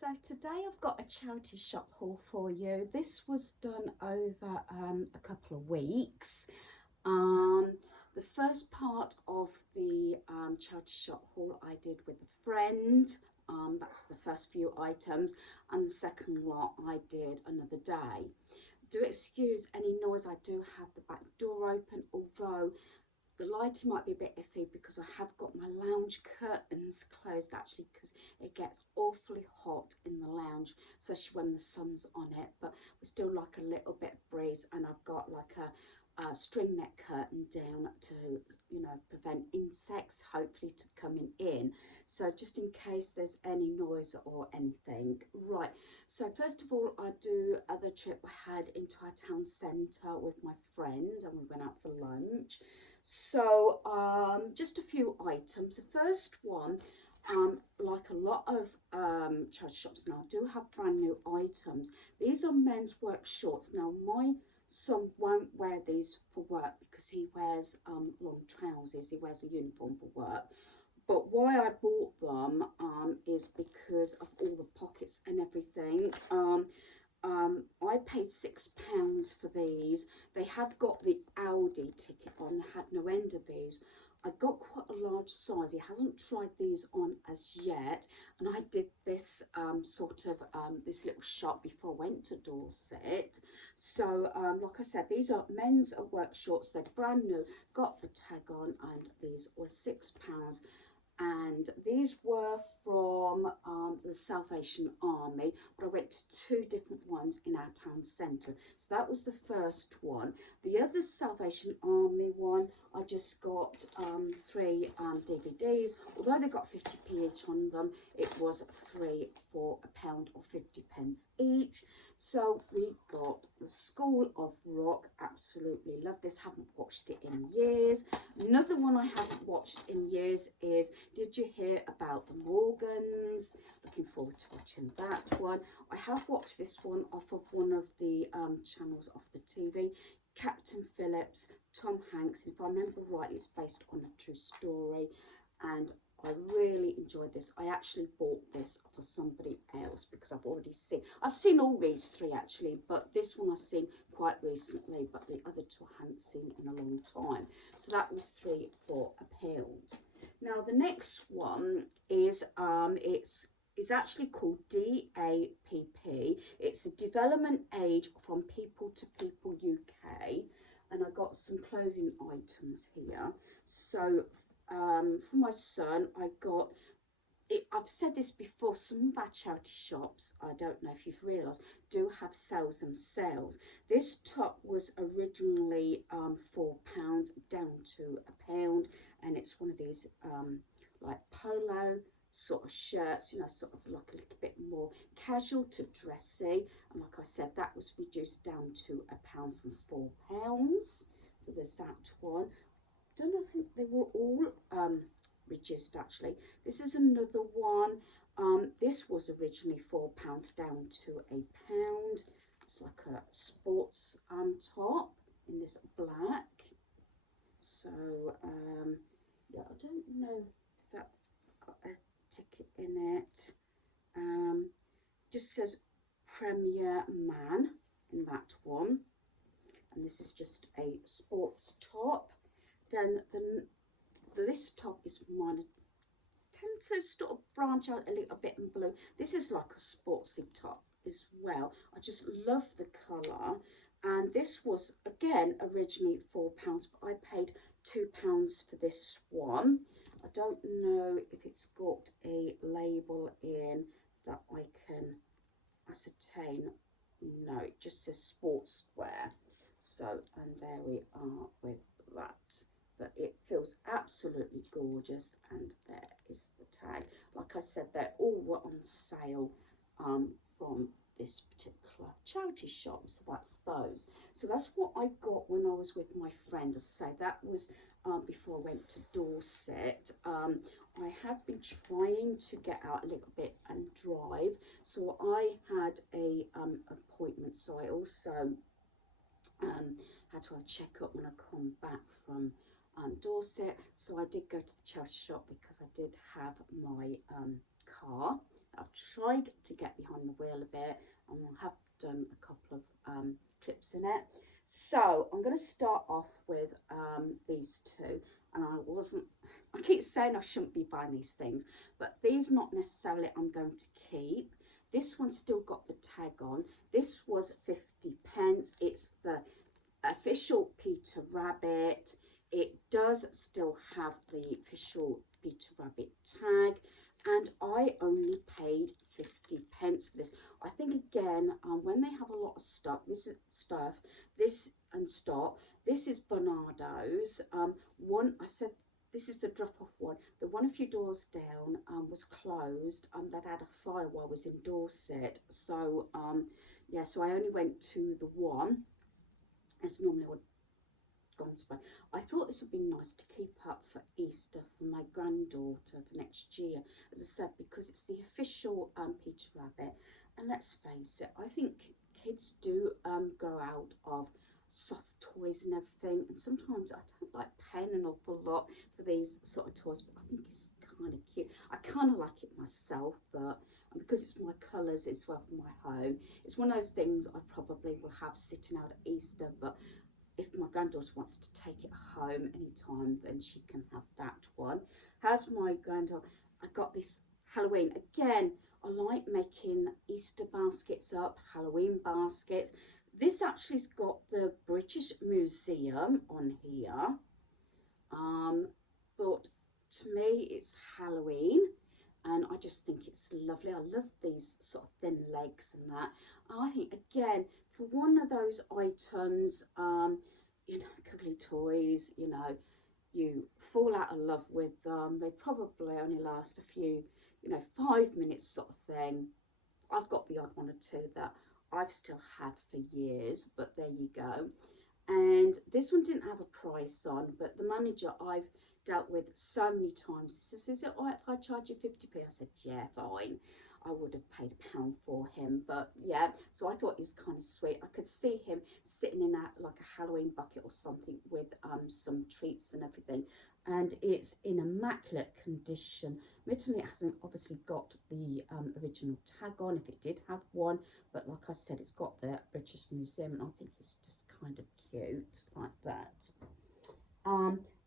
So today I've got a charity shop haul for you. This was done over a couple of weeks. Um, the first part of the charity shop haul I did with a friend. That's the first few items, and the second lot I did another day. Do excuse any noise, I do have the back door open, although the lighting might be a bit iffy because I have got my lounge curtains closed actually, because it gets awfully hot in the lounge, especially when the sun's on it, but we still like a little bit of breeze, and I've got like a string neck curtain down to, you know, prevent insects hopefully to coming in. So just in case there's any noise or anything. Right, so first of all, I do the trip I had into our town centre with my friend, and we went out for lunch. So just a few items. The first one, like a lot of charity shops now, do have brand new items. These are men's work shorts. Now my son won't wear these for work because he wears long trousers. He wears a uniform for work. But why I bought them is because of all the pockets and everything. I paid £6 for these. They had got the Aldi ticket on, they had no end of these. I got quite a large size. He hasn't tried these on as yet, and I did this this little shop before I went to Dorset. So like I said, these are men's work shorts. They're brand new, got the tag on, and these were £6. And these were from the Salvation Army, but I went to two different ones in our town centre. So that was the first one. The other Salvation Army one, I just got three DVDs. Although they got 50p each on them, it was three for £1 or 50p each. So we got The School of Rock. Absolutely love this. Haven't watched it in years. Another one I haven't watched in years is Did You Hear About the Morgans? Looking forward to watching that one. I have watched this one off of one of the channels off the TV. Captain Phillips, Tom Hanks. If I remember rightly, it's based on a true story, and I really enjoyed this. I actually bought this for somebody else because I've seen all these three actually, but this one I've seen quite recently, but the other two I hadn't seen in a long time. So that was three for £1. Now the next one is it's actually called DAPP. It's the Development Age from People to People UK, and I got some clothing items here. So for my son, I got it. I've said this before, some of our charity shops, I don't know if you've realised, do have sales themselves. This top was originally £4 down to £1, and it's one of these like polo sort of shirts, you know, sort of like a little bit more casual to dressy. And like I said, that was reduced down to £1 from £4. So there's that one. Don't know, I think they were all reduced actually. This is another one. This was originally £4 down to £1. It's like a sports top in this black. So yeah, I don't know if that got a ticket in it. Just says Premier Man in that one, and this is just a sports top. Then this top is mine. I tend to sort of branch out a little bit in blue. This is like a sportsy top as well. I just love the colour. And this was again originally £4, but I paid £2 for this one. I don't know if it's got a label in that I can ascertain. No, it just says sportswear. So, and there we are with that. But it feels absolutely gorgeous, and there is the tag. Like I said, they all were on sale from this particular charity shop, so that's those. So that's what I got when I was with my friend. As I say, that was before I went to Dorset. I have been trying to get out a little bit and drive, so I had a appointment, so I also had to have a checkup when I come back from Dorset. So I did go to the charity shop because I did have my car I've tried to get behind the wheel a bit, and I have done a couple of trips in it. So I'm going to start off with these two, and I keep saying I shouldn't be buying these things, but these not necessarily I'm going to keep. This one's still got the tag on. This was 50p. It's the official Peter Rabbit. It does still have the official Peter Rabbit tag, and I only paid 50p for this. I think again, when they have a lot of stock, this is Barnardo's. One, I said this is the drop-off one. The one a few doors down was closed. That had a fire while I was in Dorset. So yeah, so I only went to the one. As normally I would gone to buy. I thought this would be nice to keep up for Easter for my granddaughter for next year, as I said, because it's the official Peter Rabbit. And let's face it, I think kids do grow out of soft toys and everything, and sometimes I don't like paying an awful lot for these sort of toys, but I think it's kind of cute. I kind of like it myself, but because it's my colours as well for my home, it's one of those things I probably will have sitting out at Easter. But if my granddaughter wants to take it home anytime, then she can have that one. How's my granddaughter? I got this Halloween. Again, I like making Easter baskets up, Halloween baskets. This actually's got the British Museum on here. But to me, it's Halloween. And I just think it's lovely. I love these sort of thin legs and that. And I think, again, for one of those items, you know, cuddly toys, you know, you fall out of love with them. They probably only last a few, you know, 5 minutes sort of thing. I've got the odd one or two that I've still had for years, but there you go. And this one didn't have a price on, but the manager I've dealt with so many times, he says, is it all right if I charge you 50p? I said, yeah, fine. I would have paid £1 for him, but yeah, so I thought he was kind of sweet. I could see him sitting in like a Halloween bucket or something with some treats and everything, and it's in immaculate condition. Admittedly, it hasn't obviously got the original tag on, if it did have one, but like I said, it's got the British Museum, and I think it's just kind of cute like that.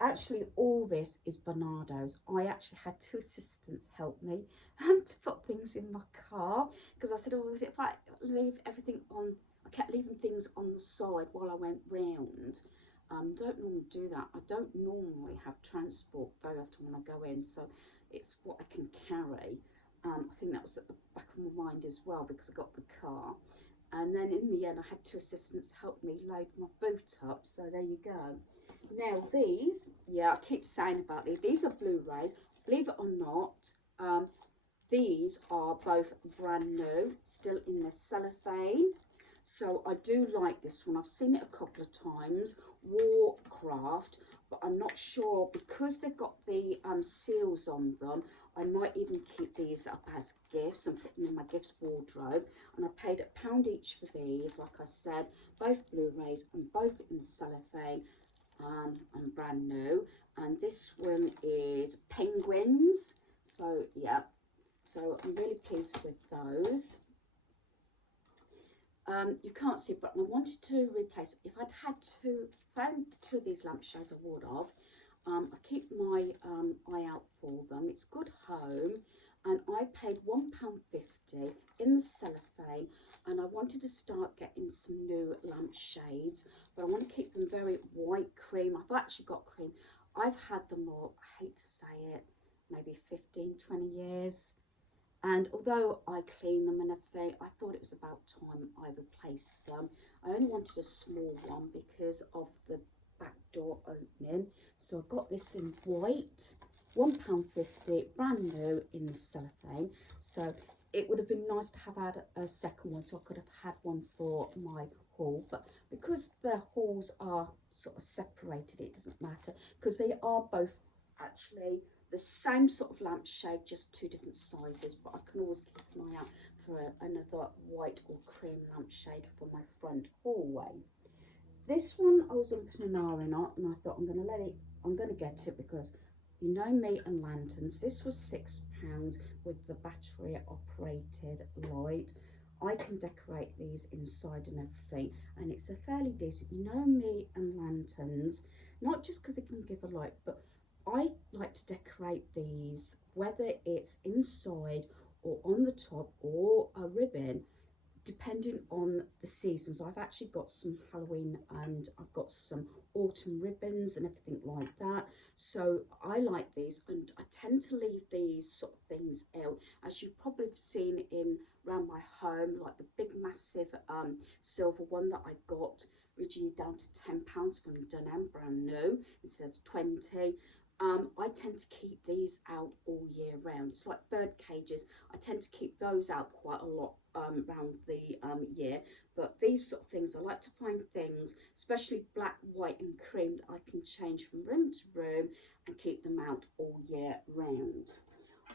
Actually, all this is Barnardo's. I actually had two assistants help me to put things in my car, because I said, oh, if I leave everything on, I kept leaving things on the side while I went round. Don't normally do that. I don't normally have transport very often when I go in, so it's what I can carry. I think that was at the back of my mind as well, because I got the car. And then in the end, I had two assistants help me load my boot up, so there you go. Now these, yeah, I keep saying about these are Blu-ray. Believe it or not, these are both brand new, still in the cellophane. So I do like this one. I've seen it a couple of times, Warcraft, but I'm not sure, because they've got the seals on them, I might even keep these up as gifts and put them in my gifts wardrobe. And I paid £1 each for these, like I said, both Blu-rays and both in cellophane. And brand new, and this one is penguins, so yeah, so I'm really pleased with those. You can't see it, but I wanted to replace, if I'd had found two of these lampshades, I would have. I keep my eye out for them. It's Good Home, and I paid £1.50 in the cellophane, and I wanted to start getting some new lampshades, but I want to keep them very white cream. I've actually got cream. I've had them all, I hate to say it, maybe 15, 20 years. And although I clean them and everything, I thought it was about time I replaced them. I only wanted a small one because of the back door opening. So I got this in white, £1.50, brand new in the cellophane. So it would have been nice to have had a second one, so I could have had one for my haul. But because the hauls are sort of separated, it doesn't matter, because they are both actually the same sort of lampshade, just two different sizes. But I can always keep an eye out for another white or cream lampshade for my front hallway. This one I was umping and ahhing on, and I thought I'm going to get it because, you know me and lanterns. This was £6 with the battery operated light. I can decorate these inside and everything, and it's a fairly decent, you know me and lanterns, not just because they can give a light, but I like to decorate these, whether it's inside or on the top or a ribbon, depending on the season. So I've actually got some Halloween and I've got some autumn ribbons and everything like that. So I like these, and I tend to leave these sort of things out, as you probably have seen in around my home, like the big massive silver one that I got originally down to £10 from Dunelm, brand new, instead of 20. I tend to keep these out all year round. It's like bird cages. I tend to keep those out quite a lot around the year. But these sort of things, I like to find things, especially black, white and cream, that I can change from room to room and keep them out all year round.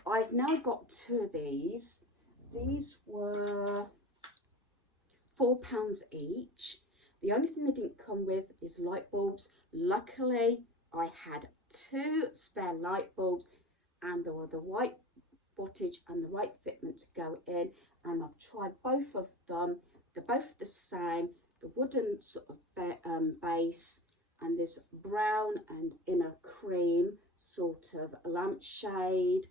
I've now got two of these. These were £4 each. The only thing they didn't come with is light bulbs. Luckily, I had two spare light bulbs, and there were the right wattage and the right fitment to go in, and I've tried both of them. They're both the same, the wooden sort of base, and this brown and inner cream sort of lampshade.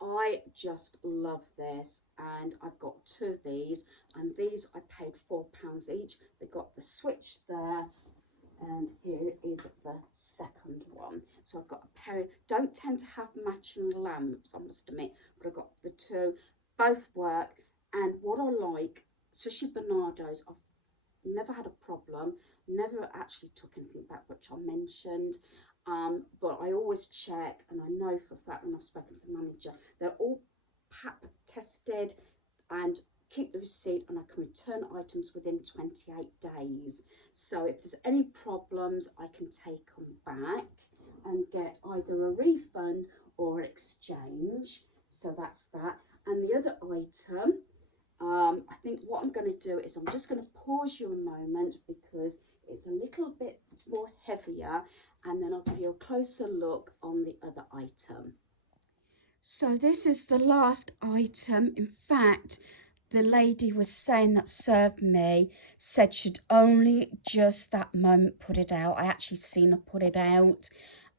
I just love this, and I've got two of these, and these I paid £4 each. They got the switch there, and here is the second one. So I've got a pair, don't tend to have matching lamps, I must admit, but I've got the two, both work. And what I like, especially Bernardo's, I've never had a problem, never actually took anything back, which I mentioned. But I always check, and I know for a fact when I've spoken to the manager, they're all tested, and keep the receipt, and I can return items within 28 days. So if there's any problems, I can take them back and get either a refund or an exchange. So that's that. And the other item, I think what I'm going to do is I'm just going to pause you a moment, because it's a little bit more heavier, and then I'll give you a closer look on the other item. So this is the last item. In fact, the lady was saying that served me said she'd only just that moment put it out. I actually seen her put it out,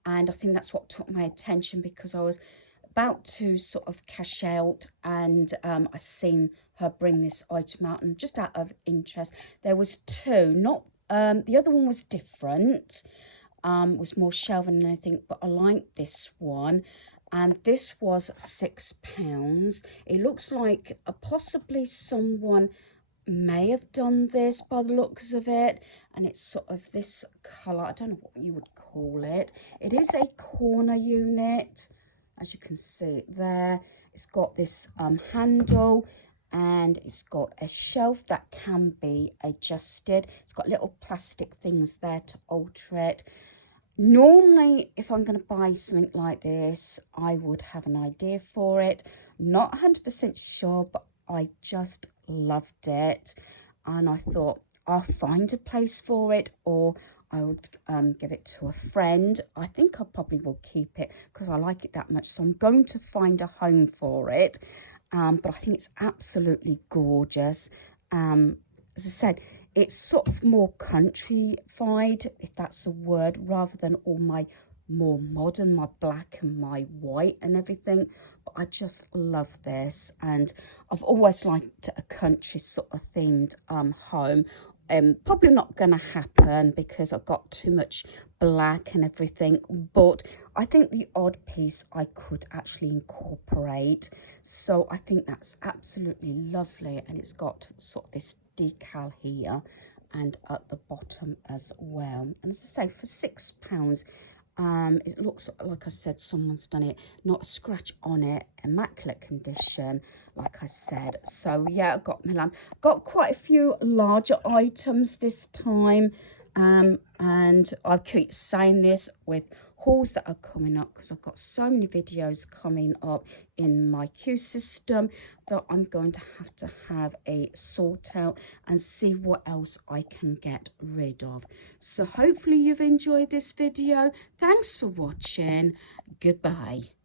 and I think that's what took my attention, because I was about to sort of cash out, and I seen her bring this item out, and just out of interest, there was two, not the other one was different, was more shelving and anything, but I like this one. And this was £6. It looks like possibly someone may have done this by the looks of it, and it's sort of this colour. I don't know what you would call it. It is a corner unit, as you can see there. It's got this handle, and it's got a shelf that can be adjusted. It's got little plastic things there to alter it. Normally, if I'm going to buy something like this, I would have an idea for it. Not 100% sure, but I just loved it. And I thought I'll find a place for it, or I would give it to a friend. I think I probably will keep it because I like it that much. So I'm going to find a home for it. But I think it's absolutely gorgeous. As I said, it's sort of more countrified, if that's a word, rather than all my more modern, my black and my white and everything. But I just love this, and I've always liked a country sort of themed home. Probably not going to happen because I've got too much black and everything, but I think the odd piece I could actually incorporate. So I think that's absolutely lovely, and it's got sort of this decal here and at the bottom as well. And as I say, for £6, it looks like I said someone's done it, not a scratch on it, immaculate condition, like I said. So yeah, I got my lamp. Got quite a few larger items this time, and I keep saying this with hauls that are coming up, because I've got so many videos coming up in my queue system that I'm going to have a sort out and see what else I can get rid of. So hopefully you've enjoyed this video. Thanks for watching. Goodbye.